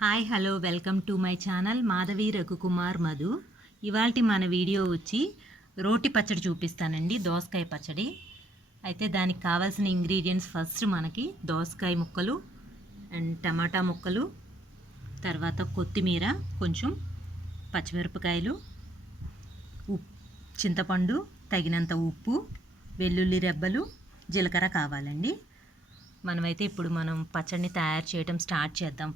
Hi hello welcome to my channel Madhavi Raghukumar Madhu. ఇవాల్టి మన video వచ్చి రోటి పచ్చడి చూపిస్తానండి, దోసకాయ పచ్చడి. అయితే దానికి కావాల్సిన ఇంగ్రీడియంట్స్ ఫస్ట్ మనకి దోసకాయ ముక్కలు అండ్ టమాటా ముక్కలు, తర్వాత కొత్తిమీర, కొంచెం పచ్చిమిరపకాయలు, చింతపండు, తగినంత ఉప్పు, వెల్లుల్లి రెబ్బలు, జీలకర్ర కావాలండి. మనమైతే ఇప్పుడు మనం పచ్చడిని తయారు చేయడం స్టార్ట్ చేద్దాం.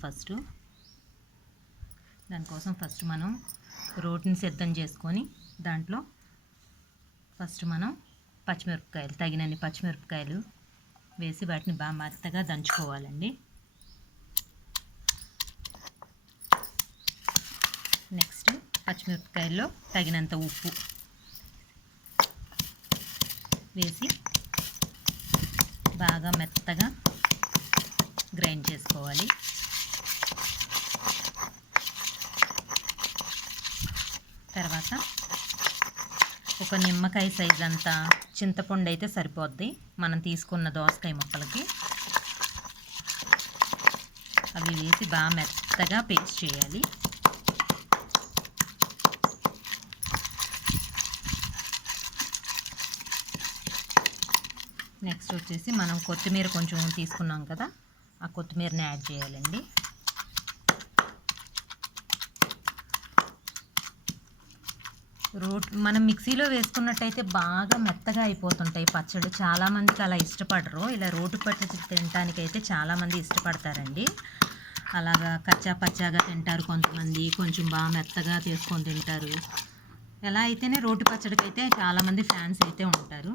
దానికోసం ఫస్ట్ మనం రోటిని సిద్ధం చేసుకొని దాంట్లో ఫస్ట్ మనం పచ్చిమిరపకాయలు, తగినన్ని పచ్చిమిరపకాయలు వేసి వాటిని బాగా మెత్తగా దంచుకోవాలండి. నెక్స్ట్ పచ్చిమిరపకాయల్లో తగినంత ఉప్పు వేసి బాగా మెత్తగా గ్రైండ్ చేసుకోవాలి. తర్వాత ఒక నిమ్మకాయ సైజ్ అంతా చింతపండు అయితే సరిపోద్ది మనం తీసుకున్న దోసకాయ ముక్కలకి. అవి వేసి బాగా మెత్తగా పేస్ట్ చేయాలి. నెక్స్ట్ వచ్చేసి మనం కొత్తిమీర కొంచెం తీసుకున్నాం కదా, ఆ కొత్తిమీరని యాడ్ చేయాలండి. మనం మిక్సీలో వేసుకున్నట్టయితే బాగా మెత్తగా అయిపోతుంటాయి పచ్చడి. చాలామందికి అలా ఇష్టపడరు. ఇలా రోటి పచ్చడి తినడానికైతే చాలామంది ఇష్టపడతారండి. అలాగా కచ్చా పచ్చాగా తింటారు కొంతమంది, కొంచెం బాగా మెత్తగా తీసుకొని తింటారు. ఎలా అయితేనే రోటి పచ్చడికి అయితే చాలామంది ఫ్యాన్స్ అయితే ఉంటారు.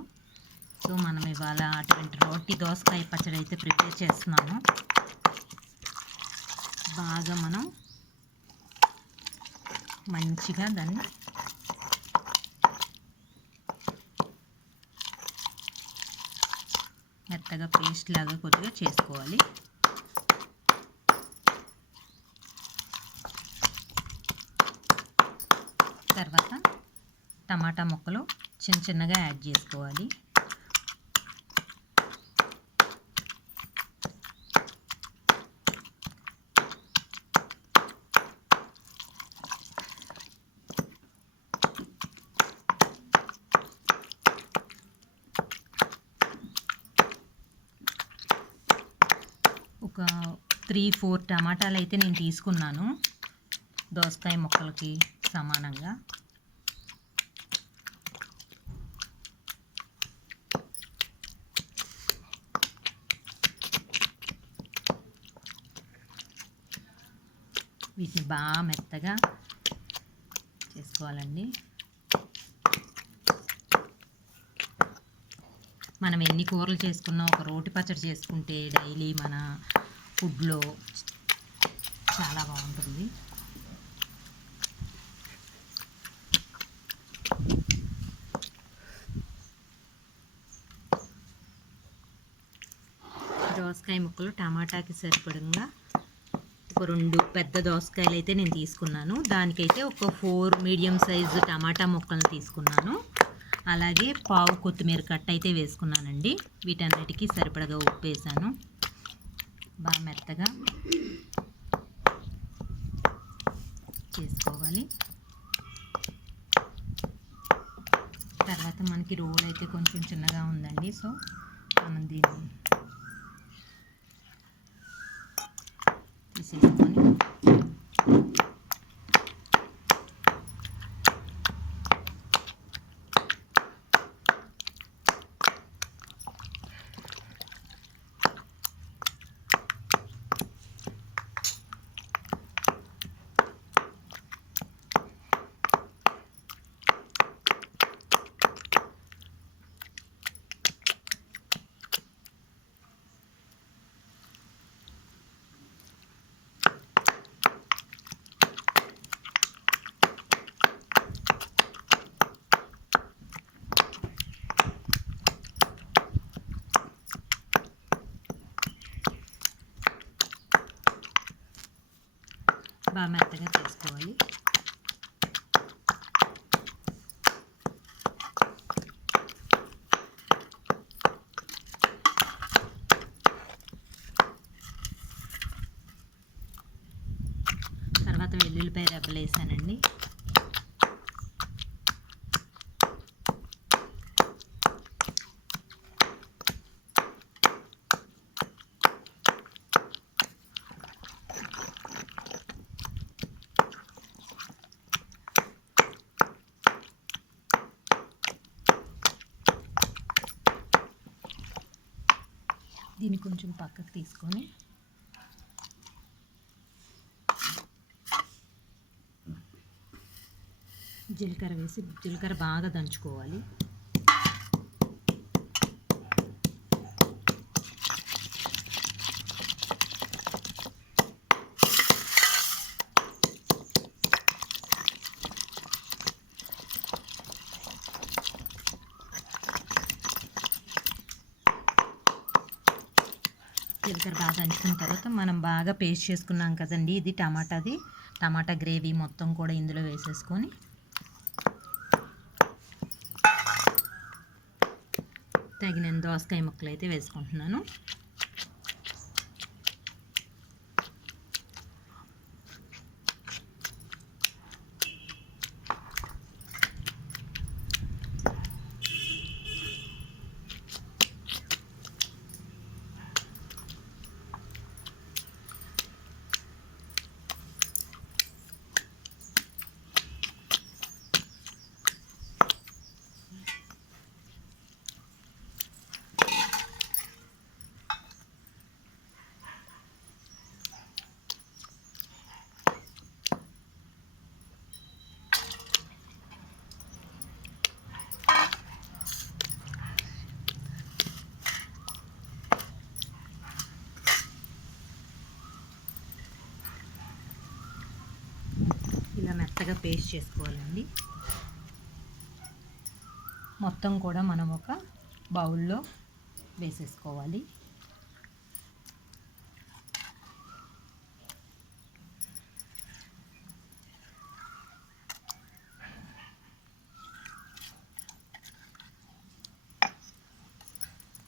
సో మనం ఇవాళ అటువంటి రోటి దోసకాయ పచ్చడి అయితే ప్రిపేర్ చేస్తున్నాము. బాగా మనం మంచిగా దాన్ని మెత్తగా పేస్ట్ లాగా కొద్దిగా చేసుకోవాలి. తర్వాత టమాటా ముక్కలు చిన్న చిన్నగా యాడ్ చేసుకోవాలి. ఒక 3-4 టమాటాలు అయితే నేను తీసుకున్నాను దోసకాయ ముక్కలకి సమానంగా. వీటిని బాగా మెత్తగా చేసుకోవాలండి. మనం ఎన్ని కూరలు చేసుకున్నా ఒక రోటి పచ్చడి చేసుకుంటే డైలీ మన ఫుడ్లో చాలా బాగుంటుంది. దోసకాయ ముక్కలు టమాటాకి సరిపడంగా ఒక 2 పెద్ద దోసకాయలు అయితే నేను తీసుకున్నాను. దానికైతే ఒక 4 మీడియం సైజు టమాటా ముక్కలు తీసుకున్నాను. అలాగే పావు కొత్తిమీర కట్ట అయితే వేసుకున్నానండి. వీటన్నిటికీ సరిపడగా ఉప్పు వేసాను. బాగా మెత్తగా చేసుకోవాలి. తర్వాత మనకి రోల్ అయితే కొంచెం చిన్నగా ఉందండి. సో మనం దీన్ని తీసేసుకొని బాగా మెత్తగా చేసుకోవాలి. తర్వాత వెల్లుల్లిపాయ రెబ్బలు వేసానండి. దీన్ని కొంచెం పక్కకు తీసుకొని జీలకర్ర వేసి జీలకర్ర బాగా దంచుకోవాలి. జీలకర్ర బాగా దంచుకున్న తర్వాత మనం బాగా పేస్ట్ చేసుకున్నాం కదండి, ఇది టమాటా గ్రేవీ మొత్తం కూడా ఇందులో వేసేసుకొని తగినంత దోసకాయ ముక్కలు అయితే వేసుకుంటున్నాను. ఇలా మెత్తగా పేస్ట్ చేసుకోవాలండి. మొత్తం కూడా మనం ఒక బౌల్లో వేసేసుకోవాలి.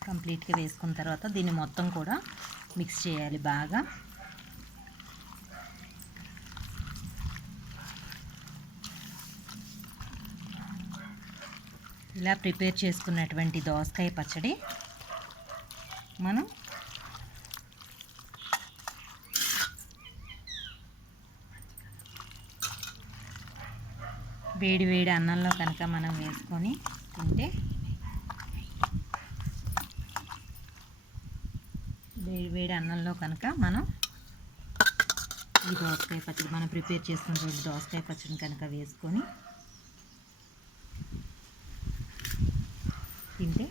కంప్లీట్గా వేసుకున్న తర్వాత దీన్ని మొత్తం కూడా మిక్స్ చేయాలి బాగా. ఇలా ప్రిపేర్ చేసుకున్నటువంటి దోసకాయ పచ్చడి మనం వేడి వేడి అన్నంలో కనుక మనం వేసుకొని తింటే, వేడి వేడి అన్నంలో కనుక మనం ఈ దోసకాయ పచ్చడి మనం ప్రిపేర్ చేసుకున్నటువంటి దోసకాయ పచ్చడిని కనుక వేసుకొని తింటే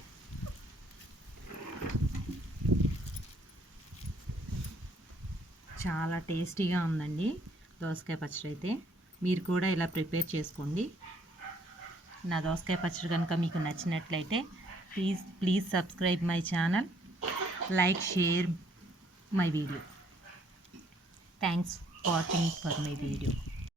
చాలా టేస్టీగా ఉందండి దోసకాయ పచ్చడి అయితే. మీరు కూడా ఇలా ప్రిపేర్ చేసుకోండి. నా దోసకాయ పచ్చడి కనుక మీకు నచ్చినట్లయితే please subscribe my channel, like, share my video. Thanks watching for my video.